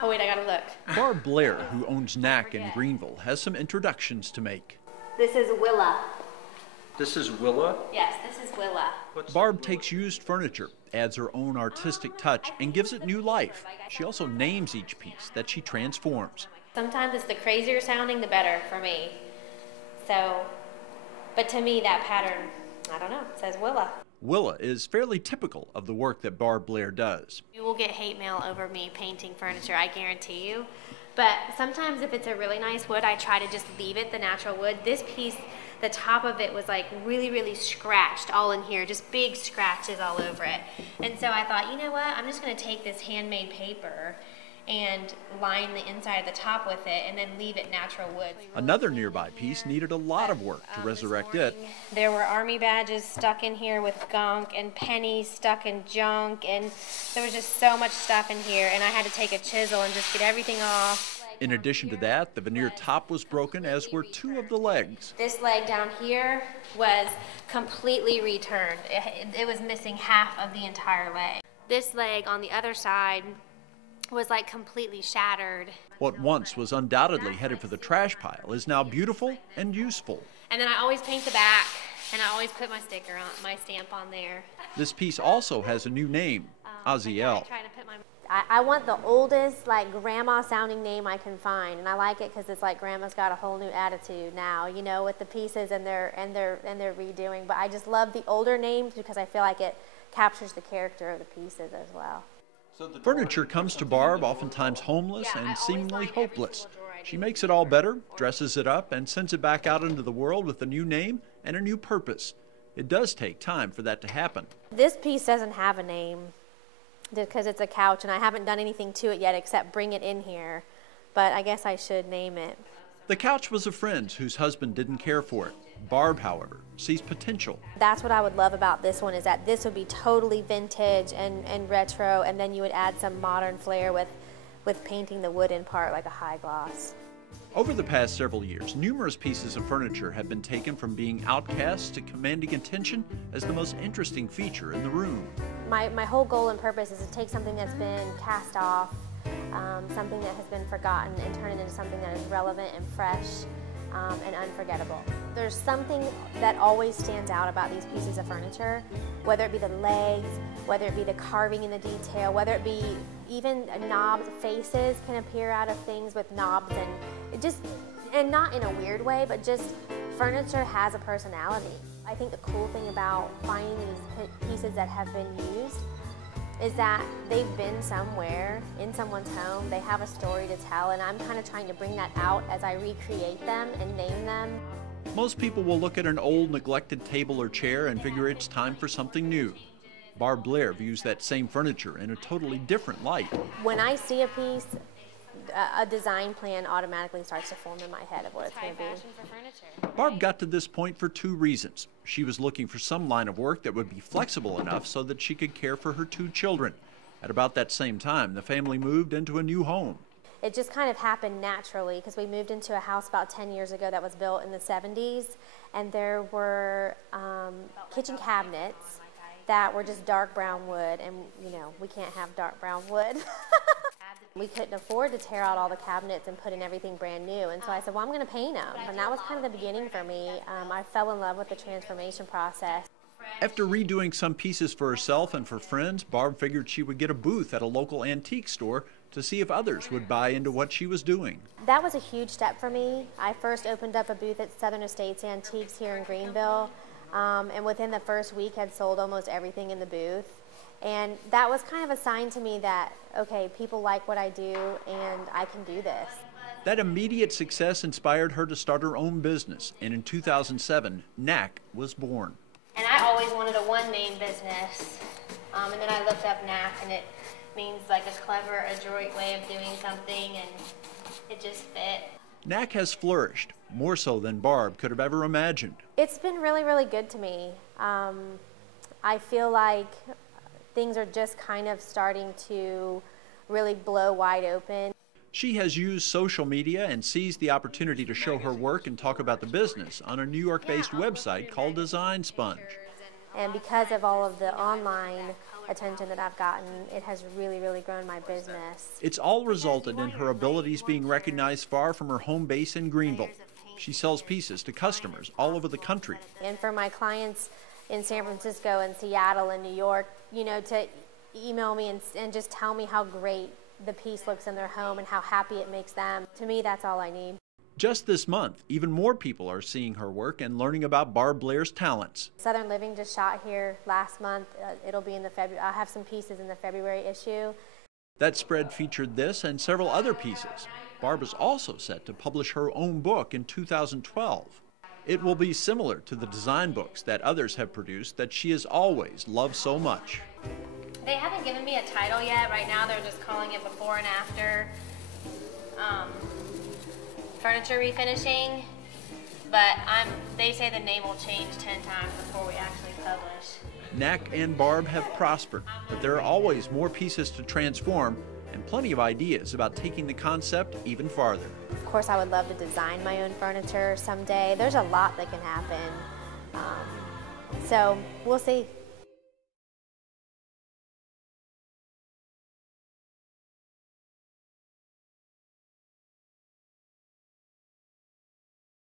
Oh wait, I gotta look. Barb Blair, who owns Knack in Greenville, has some introductions to make. This is Willa. This is Willa? Yes, this is Willa. Barb takes used furniture, adds her own artistic touch, and gives it new life. She also names each piece that she transforms. Sometimes it's the crazier sounding, the better for me. So, but to me that pattern, I don't know, it says Willa. Willa is fairly typical of the work that Barb Blair does. You will get hate mail over me painting furniture, I guarantee you. But sometimes if it's a really nice wood, I try to just leave it the natural wood. This piece, the top of it was like really scratched all in here, just big scratches all over it. And so I thought, you know what, I'm just gonna take this handmade paper and line the inside of the top with it and then leave it natural wood. Another nearby piece needed a lot of work to resurrect it. There were army badges stuck in here with gunk and pennies stuck in junk, and there was just so much stuff in here, and I had to take a chisel and just get everything off. In addition to that, the veneer top was broken, as were two of the legs. This leg down here was completely returned. It was missing half of the entire leg. This leg on the other side was like completely shattered. What once was undoubtedly headed for the trash pile is now beautiful and useful. And then I always paint the back, and I always put my sticker on, my stamp on there. This piece also has a new name, Aziel. I want the oldest, like grandma sounding name I can find, and I like it because it's like grandma's got a whole new attitude now, you know, with the pieces and they're redoing. But I just love the older names because I feel like it captures the character of the pieces as well. Furniture comes to Barb oftentimes homeless and seemingly hopeless. She makes it all better, dresses it up, and sends it back out into the world with a new name and a new purpose. It does take time for that to happen. This piece doesn't have a name because it's a couch, and I haven't done anything to it yet except bring it in here, but I guess I should name it. The couch was a friend's whose husband didn't care for it. Barb, however, sees potential. That's what I would love about this one, is that this would be totally vintage and retro, and then you would add some modern flair with painting the wood in part like a high gloss. Over the past several years, numerous pieces of furniture have been taken from being outcast to commanding attention as the most interesting feature in the room. My whole goal and purpose is to take something that's been cast off, something that has been forgotten, and turn it into something that is relevant and fresh and unforgettable. There's something that always stands out about these pieces of furniture, whether it be the legs, whether it be the carving in the detail, whether it be even knobs, faces can appear out of things with knobs, and not in a weird way, but just furniture has a personality. I think the cool thing about finding these pieces that have been used is that they've been somewhere in someone's home, they have a story to tell, and I'm kind of trying to bring that out as I recreate them and name them. Most people will look at an old neglected table or chair and figure it's time for something new. Barb Blair views that same furniture in a totally different light. When I see a piece, a design plan automatically starts to form in my head of what it's going to be. Barb got to this point for two reasons. She was looking for some line of work that would be flexible enough so that she could care for her two children. At about that same time, the family moved into a new home. It just kind of happened naturally because we moved into a house about 10 years ago that was built in the 70s, and there were kitchen cabinets that were just dark brown wood, and you know, we can't have dark brown wood. We couldn't afford to tear out all the cabinets and put in everything brand new, and so I said, well, I'm going to paint them, and that was kind of the beginning for me. I fell in love with the transformation process. After redoing some pieces for herself and for friends, Barb figured she would get a booth at a local antique store to see if others would buy into what she was doing. That was a huge step for me. I first opened up a booth at Southern Estates Antiques here in Greenville, and within the first week had sold almost everything in the booth. And that was kind of a sign to me that, okay, people like what I do and I can do this. That immediate success inspired her to start her own business, and in 2007, Knack was born. And I always wanted a one-name business, and then I looked up Knack, and it means like a clever, adroit way of doing something, and it just fit. Knack has flourished, more so than Barb could have ever imagined. It's been really good to me. I feel like things are just kind of starting to really blow wide open. She has used social media and seized the opportunity to show her work and talk about the business on a New York-based website called Design Sponge. And because of all of the online attention that I've gotten, it has really, really grown my business. It's all resulted in her abilities being recognized far from her home base in Greenville. She sells pieces to customers all over the country. And for my clients in San Francisco and Seattle and New York, you know, to email me and just tell me how great the piece looks in their home and how happy it makes them. To me, that's all I need. Just this month, even more people are seeing her work and learning about Barb Blair's talents. Southern Living just shot here last month. It'll be in the February. I'll have some pieces in the February issue. That spread featured this and several other pieces. Barb is also set to publish her own book in 2012. It will be similar to the design books that others have produced that she has always loved so much. They haven't given me a title yet. Right now they're just calling it Before and After Furniture Refinishing, but they say the name will change 10 times before we actually publish. Knack and Barb have prospered, but there are always more pieces to transform and plenty of ideas about taking the concept even farther. Of course, I would love to design my own furniture someday. There's a lot that can happen. So we'll see.